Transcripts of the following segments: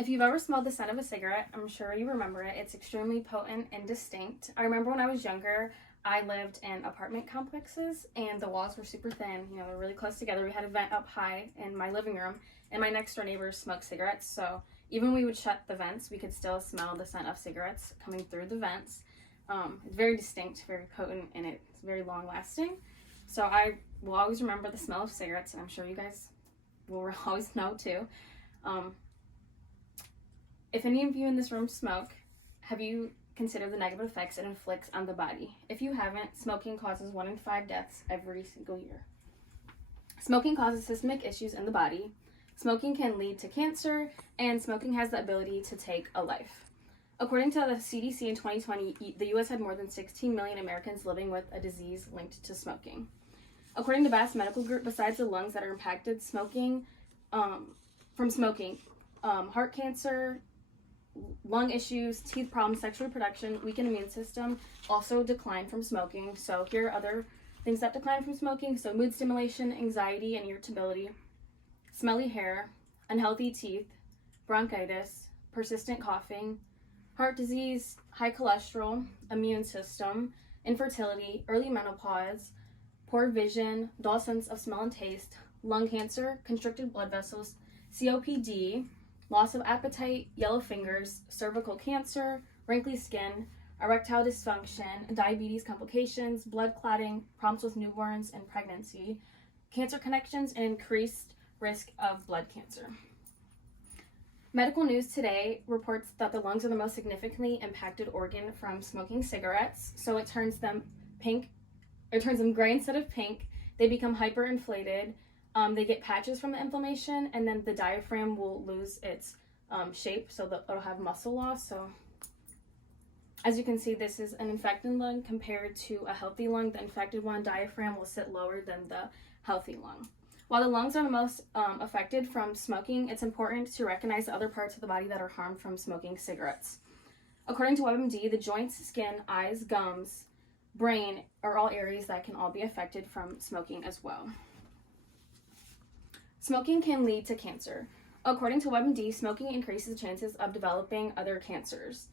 If you've ever smelled the scent of a cigarette, I'm sure you remember it. It's extremely potent and distinct. I remember when I was younger, I lived in apartment complexes and the walls were super thin. You know, they're really close together. We had a vent up high in my living room, and my next door neighbors smoked cigarettes. So even when we would shut the vents, we could still smell the scent of cigarettes coming through the vents. It's very distinct, very potent, and it's very long lasting. So I will always remember the smell of cigarettes, and I'm sure you guys will always know too. If any of you in this room smoke, have you considered the negative effects it inflicts on the body? If you haven't, smoking causes 1 in 5 deaths every single year. Smoking causes systemic issues in the body. Smoking can lead to cancer, and smoking has the ability to take a life. According to the CDC in 2020, the U.S. had more than 16 million Americans living with a disease linked to smoking. According to Bass Medical Group, besides the lungs that are impacted from smoking, heart cancer, lung issues, teeth problems, sexual reproduction, weakened immune system also decline from smoking. So here are other things that decline from smoking. So mood stimulation, anxiety and irritability, smelly hair, unhealthy teeth, bronchitis, persistent coughing, heart disease, high cholesterol, immune system, infertility, early menopause, poor vision, dull sense of smell and taste, lung cancer, constricted blood vessels, COPD, loss of appetite, yellow fingers, cervical cancer, wrinkly skin, erectile dysfunction, diabetes complications, blood clotting, problems with newborns and pregnancy, cancer connections, and increased risk of blood cancer. Medical News Today reports that the lungs are the most significantly impacted organ from smoking cigarettes. So it turns them pink, it turns them gray instead of pink. They become hyperinflated. They get patches from the inflammation, and then the diaphragm will lose its shape, so that it'll have muscle loss. So as you can see, this is an infected lung compared to a healthy lung. The infected one diaphragm will sit lower than the healthy lung. While the lungs are the most affected from smoking, it's important to recognize the other parts of the body that are harmed from smoking cigarettes. According to WebMD, the joints, skin, eyes, gums, brain are all areas that can all be affected from smoking as well. Smoking can lead to cancer. According to WebMD, smoking increases the chances of developing other cancers.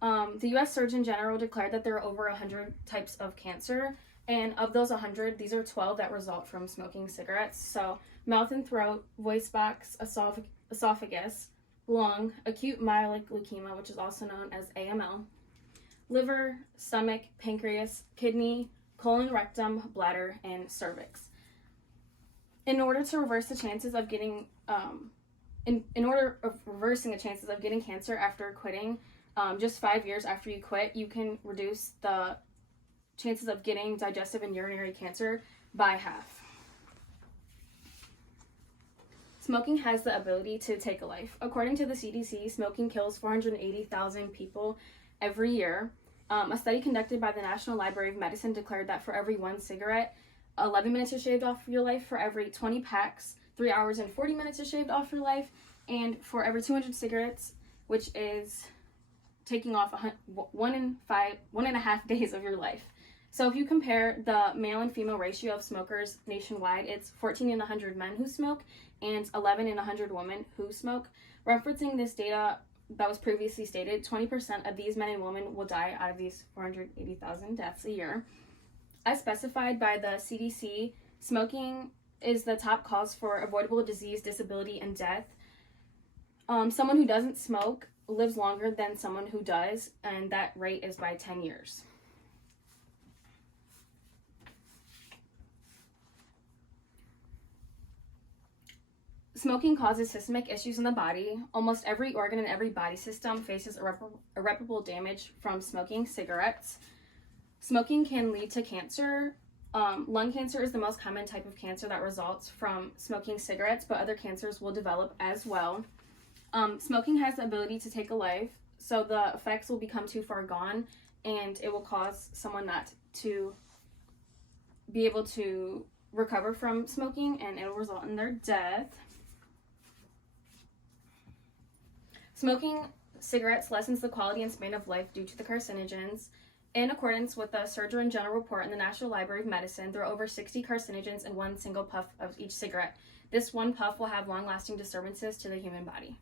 The U.S. Surgeon General declared that there are over 100 types of cancer, and of those 100, these are 12 that result from smoking cigarettes. So mouth and throat, voice box, esophagus, lung, acute myeloid leukemia, which is also known as AML, liver, stomach, pancreas, kidney, colon, rectum, bladder, and cervix. In order to reverse the chances of getting, reversing the chances of getting cancer after quitting, just 5 years after you quit, you can reduce the chances of getting digestive and urinary cancer by half. Smoking has the ability to take a life. According to the CDC, smoking kills 480,000 people every year. A study conducted by the National Library of Medicine declared that for every 1 cigarette, 11 minutes is shaved off your life. For every 20 packs, 3 hours and 40 minutes is shaved off your life. And for every 200 cigarettes, which is taking off 1.5 days of your life. So if you compare the male and female ratio of smokers nationwide, it's 14 in 100 men who smoke and 11 in 100 women who smoke. Referencing this data that was previously stated, 20% of these men and women will die out of these 480,000 deaths a year. As specified by the CDC, smoking is the top cause for avoidable disease, disability, and death. Someone who doesn't smoke lives longer than someone who does, and that rate is by 10 years. Smoking causes systemic issues in the body. Almost every organ and every body system faces irreparable damage from smoking cigarettes. Smoking can lead to cancer. Lung cancer is the most common type of cancer that results from smoking cigarettes, but other cancers will develop as well. Smoking has the ability to take a life, so the effects will become too far gone, and it will cause someone not to be able to recover from smoking, and it will result in their death. Smoking cigarettes lessens the quality and span of life due to the carcinogens. In accordance with the Surgeon General report in the National Library of Medicine, there are over 60 carcinogens in 1 single puff of each cigarette. This 1 puff will have long-lasting disturbances to the human body.